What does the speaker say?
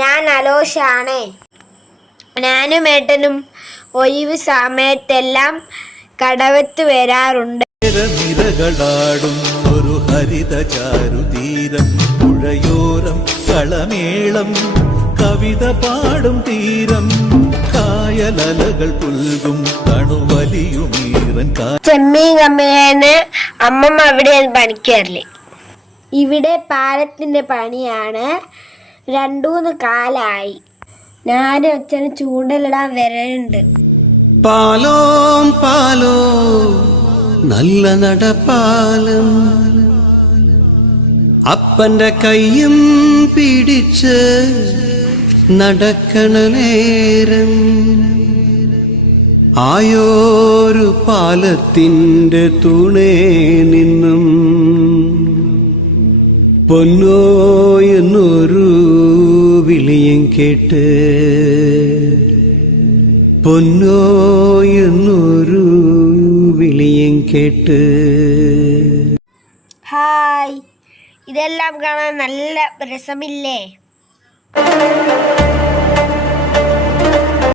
ഞാൻ അലോഷാണ്. ഞാനും ഏട്ടനും ഒഴിവ് സമയത്തെല്ലാം കടവത്ത് വരാറുണ്ട്. നിരകളാടും ഒരു ഹരിത ചാരുതീരം, പുഴയോരം കളമേളം കവിത പാടും തീരം, കായലലകൾ പുൽകും കണുവലിയുമീറൻ. ചെമ്മീൻ കമ്പനിയാണ് അമ്മമ്മ അവിടെ പണിക്കാറില്ലേ. ഇവിടെ പാലത്തിന്റെ പണിയാണ്. 2-3 കാലായി. ഞാനും അച്ഛന് ചൂണ്ടലിടാൻ വരലുണ്ട്. പാലോ പാലോ നല്ല നടപ്പാലം, അപ്പന്റെ കയ്യും പിടിച്ച് നടക്കണ നേരം, ആയോരു പാലത്തിന്റെ തൂണേ നിന്നും പൊന്നോ എന്നൊരു വിളിയും കേട്ട്, പൊന്നോ എന്നൊരു വിളിയും കേട്ട്. ഹായ്, ഇതെല്ലാം കാണാൻ നല്ല രസമില്ലേ?